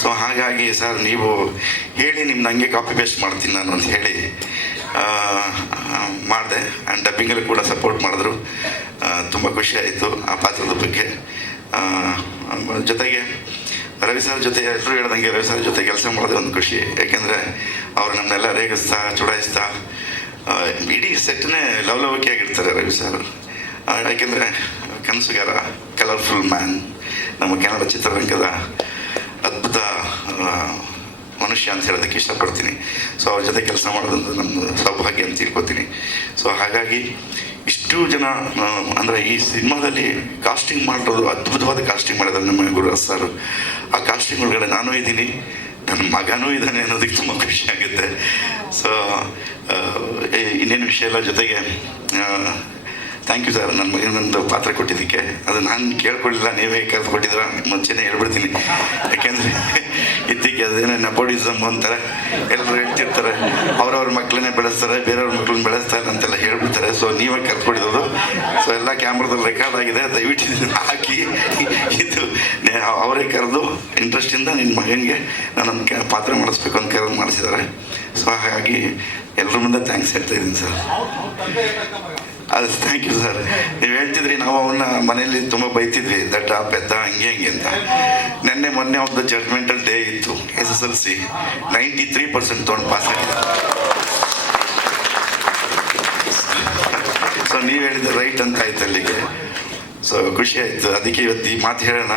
So ಹಾಗಾಗಿ sir, ನೀವು ಹೇಳಿ ನಿಮ್ಮ ಹಂಗೆ ಕಾಪಿ ಪೇಸ್ಟ್ ಮಾಡ್ತೀನಿ ನಾನು ಅಂತ ಹೇಳಿ ಮಾಡಿದೆ. ಆ್ಯಂಡ್ ಡಬ್ಬಿಂಗಲ್ಲಿ ಕೂಡ ಸಪೋರ್ಟ್ ಮಾಡಿದ್ರು. ತುಂಬ ಖುಷಿ ಆಯಿತು ಆ ಪಾತ್ರದ ಬಗ್ಗೆ. ಜೊತೆಗೆ ರವಿ ಸರ್ ಜೊತೆ ಎಲ್ಲರೂ ಹೇಳ್ದಂಗೆ ರವಿ ಸರ್ ಜೊತೆ ಕೆಲಸ ಮಾಡೋದೇ ಒಂದು ಖುಷಿ. ಯಾಕೆಂದರೆ ಅವ್ರು ನಮ್ಮನ್ನೆಲ್ಲ ರೇಗಿಸ್ತಾ, ಚುಡಾಯಿಸ್ತಾ ಇಡೀ ಸೆಟ್ನೇ ಲವಲವಿಕೆಯಾಗಿರ್ತಾರೆ ರವಿ ಸರ್. ಯಾಕೆಂದರೆ ಕನಸುಗಾರ ಕಲರ್ಫುಲ್ ಮ್ಯಾನ್ ನಮ್ಮ ಕನ್ನಡ ಚಿತ್ರರಂಗದ ಅದ್ಭುತ ಮನುಷ್ಯ ಅಂತ ಹೇಳೋದಕ್ಕೆ ಇಷ್ಟಪಡ್ತೀನಿ. ಸೊ ಅವ್ರ ಜೊತೆ ಕೆಲಸ ಮಾಡೋದಂತ ನಮ್ಮ ಸೌಭಾಗ್ಯ ಅಂತ ತಿಳ್ಕೊತೀನಿ. ಸೊ ಹಾಗಾಗಿ ಇಷ್ಟು ಜನ ಅಂದರೆ ಈ ಸಿನಿಮಾದಲ್ಲಿ ಕಾಸ್ಟಿಂಗ್ ಮಾಡಿರೋದು, ಅದ್ಭುತವಾದ ಕಾಸ್ಟಿಂಗ್ ಮಾಡಿದ್ರು ನಮ್ಮ ಗುರು ಸರ್. ಆ ಕಾಸ್ಟಿಂಗ್ ಒಳಗಡೆ ನಾನು ಇದ್ದೀನಿ. ನನ್ನ ಮಗನೂ ಇದ್ದಾನೆ ಅನ್ನೋದಕ್ಕೆ ತುಂಬ ಖುಷಿ ಆಗುತ್ತೆ. ಸೊ ಇನ್ನೇನು ವಿಷಯ ಎಲ್ಲ ಜೊತೆಗೆ ಥ್ಯಾಂಕ್ ಯು ಸರ್ ನನ್ನ ಮಗನೊಂದು ಪಾತ್ರ ಕೊಟ್ಟಿದ್ದಕ್ಕೆ. ಅದು ನಾನು ಕೇಳ್ಕೊಳ್ಳಿಲ್ಲ, ನೀವೇ ಕರೆದು ಕೊಟ್ಟಿದ್ರ ಮುಂಚೆನೇ ಹೇಳ್ಬಿಡ್ತೀನಿ. ಯಾಕೆಂದರೆ ಅದೇನೋ ನೆಪೋಡಿಸಮ್ ಅಂತಾರೆ. ಎಲ್ಲರೂ ಹೇಳ್ತಿರ್ತಾರೆ, ಅವ್ರವ್ರ ಮಕ್ಕಳನ್ನೇ ಬೆಳೆಸ್ತಾರೆ, ಬೇರೆಯವ್ರ ಮಕ್ಕಳನ್ನ ಬೆಳೆಸ್ತಾರೆ ಅಂತೆಲ್ಲ ಹೇಳ್ಬಿಡ್ತಾರೆ. ಸೊ ನೀವೇ ಕರ್ಕೊಡಿರೋದು. ಸೊ ಎಲ್ಲ ಕ್ಯಾಮ್ರಾದಲ್ಲಿ ರೆಕಾರ್ಡ್ ಆಗಿದೆ. ದಯವಿಟ್ಟು ಹಾಕಿ. ಇದು ಅವರೇ ಕರೆದು ಇಂಟ್ರೆಸ್ಟಿಂದ ನಿನ್ನ ಮಗನಿಗೆ ನನ್ನ ಪಾತ್ರ ಮಾಡಿಸ್ಬೇಕು ಅಂತ ಕರೆದು ಮಾಡಿಸಿದ್ದಾರೆ. ಸೊ ಹಾಗಾಗಿ ಎಲ್ಲರ ಮುಂದೆ ಥ್ಯಾಂಕ್ಸ್ ಹೇಳ್ತಾ ಇದ್ದೀನಿ ಸರ್. ಅದು ಥ್ಯಾಂಕ್ ಯು ಸರ್ ನೀವು ಹೇಳ್ತಿದ್ರಿ ನಾವು ಅವನ್ನ ಮನೇಲಿ ತುಂಬ ಬೈತಿದ್ವಿ. ದಡ್ಡ, ಪೆದ್ದ, ಹಂಗೆ ಹಂಗೆ ಅಂತ. ನಿನ್ನೆ, ಮೊನ್ನೆ ಒಂದು ಜಡ್ಮೆಂಟಲ್ ಡೇ ಇತ್ತು. S S L C ninety three percent ತೊಗೊಂಡು ಪಾಸ್ ಆಗಿದ್ದಾರೆ ಸೊ ನೀವು ಹೇಳಿದ ರೈಟ್ ಅಂತ ಆಯ್ತು ಅಲ್ಲಿಗೆ. ಸೊ ಖುಷಿ ಆಯಿತು. ಅದಕ್ಕೆ ಇವತ್ತು ಈ ಮಾತು ಹೇಳೋಣ.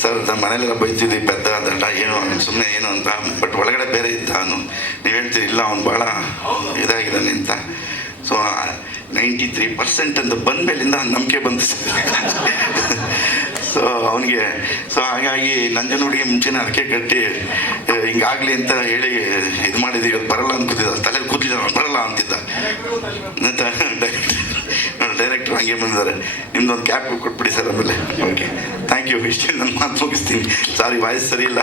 ಸರ್ ನಮ್ಮ ಮನೇಲೆಲ್ಲ ಬೈತಿದ್ವಿ ಪೆದ್ದ ದಂಡ, ಏನು ಸುಮ್ಮನೆ ಏನು ಅಂತ. ಬಟ್ ಒಳಗಡೆ ಬೇರೆ ಇದ್ದ ಅವನು. ನೀವು ಹೇಳ್ತೀರಿ, ಇಲ್ಲ, ಅವ್ನು ಭಾಳ ಇದಾಗಿದ್ದಾನೆ ಅಂತ ಸೊ ನೈಂಟಿ ತ್ರೀ ಪರ್ಸೆಂಟ್ ಅಂತ ಬಂದ ಮೇಲಿಂದ ನಂಬಿಕೆ ಬಂತು. ಸೊ ಅವನಿಗೆ ಸೊ ಹಾಗಾಗಿ ನಂಜನೂಡಿಗೆ ಮುಂಚೆನೇ ಅದಕ್ಕೆ ಕಟ್ಟಿ ಹಿಂಗಾಗ್ಲಿ ಅಂತ ಹೇಳಿ ಇದು ಮಾಡಿದ್ವಿ ಇವತ್ತು ಬರಲ್ಲ ಅಂತ ಕೂತಿದ್ದ ತಲೆ ಕೂತಿದ್ದ ಬರಲ್ಲ ಅಂತಿದ್ದ. ಡೈರೆಕ್ಟರ್ ಹಂಗೆ ಬಂದಿದ್ದಾರೆ. ನಿಮ್ದೊಂದು ಕ್ಯಾಪ್ ಕೊಟ್ಬಿಡಿ ಸರ್ ಆಮೇಲೆ ಓಕೆ ಥ್ಯಾಂಕ್ ಯು ಇಷ್ಟೇ ನನ್ನ ಮಾತು ಮುಗಿಸ್ತೀನಿ. ಸಾರಿ ವಾಯ್ಸ್ ಸರಿ ಇಲ್ಲ.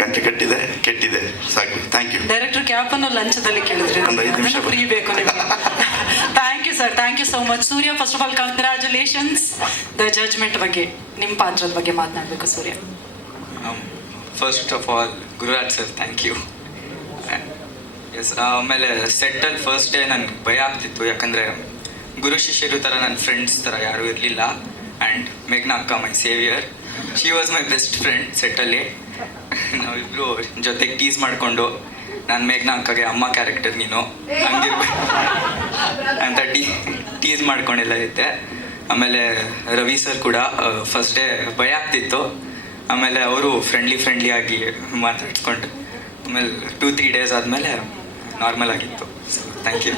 ಗಂಟೆ ಕಟ್ಟಿದೆ ಕೆಟ್ಟಿದೆ. ಸಾಕು. ಥ್ಯಾಂಕ್ ಯು ಡೈರೆಕ್ಟರ್ ಕ್ಯಾಪ್ ಅನ್ನು ಲಂಚದಲ್ಲಿ ಕೇಳಿದ್ರಿ. ಒಂದು ಐದು ನಿಮಿಷ ಫ್ರೀ ಬೇಕು ನಿಮಗೆ thank you sir thank you so much Surya first of all congratulations the judgement ಬಗ್ಗೆ ನಿಮ್ಮ ಪಾತ್ರದ ಬಗ್ಗೆ ಮಾತನಾಡಬೇಕು Surya first of all Gururaj sir thank you yes ಆಮೇಲೆ ಸೆಟ್ಟಲ್ಲಿ ಫಸ್ಟ್ ಡೇ ನನಗೆ ಭಯ ಆಗ್ತಿತ್ತು ಯಾಕಂದರೆ ಗುರು ಶಿಷ್ಯರು ಥರ ನನ್ನ ಫ್ರೆಂಡ್ಸ್ ಥರ ಯಾರೂ ಇರಲಿಲ್ಲ. ಆ್ಯಂಡ್ ಮೇಘ್ನಾ ಅಕ್ಕ my saviour she was my best friend ಸೆಟ್ಟಲ್ಲಿ ನಾವಿಬ್ಬರು ಜೊತೆಗೆ ಟೀಸ್ ಮಾಡಿಕೊಂಡು ನಾನು ಮೇಘ್ನಾ ಅಕ್ಕಗೆ ಅಮ್ಮ ಕ್ಯಾರೆಕ್ಟರ್ ನೀನು. ಹಂಗಿರ್ಬೇಕು. ಟೀ ಟೀಸ್ ಮಾಡ್ಕೊಂಡೆಲ್ಲ ಇದ್ದೆ ಆಮೇಲೆ ರವಿ ಸರ್ ಕೂಡ ಫಸ್ಟ್ ಡೇ ಭಯ ಆಗ್ತಿತ್ತು. ಆಮೇಲೆ ಅವರು ಫ್ರೆಂಡ್ಲಿ ಫ್ರೆಂಡ್ಲಿ ಆಗಿ ಮಾತಾಡ್ಕೊಂಡು ಆಮೇಲೆ ಟೂ ತ್ರೀ ಡೇಸ್ ಆದಮೇಲೆ ನಾರ್ಮಲ್ ಆಗಿತ್ತು. ಥ್ಯಾಂಕ್ ಯು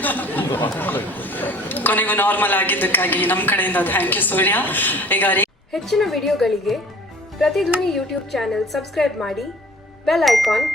ಕೊನೆಗೂ ನಾರ್ಮಲ್ ಆಗಿದ್ದಕ್ಕಾಗಿ ನಮ್ಮ ಕಡೆಯಿಂದ ಥ್ಯಾಂಕ್ ಯು ಸೂರ್ಯ. ಈಗ ರೀ ಹೆಚ್ಚಿನ ವಿಡಿಯೋಗಳಿಗೆ ಪ್ರತಿಧ್ವನಿ ಯೂಟ್ಯೂಬ್ ಚಾನೆಲ್ ಸಬ್ಸ್ಕ್ರೈಬ್ ಮಾಡಿ ಬೆಲ್ ಐಕಾನ್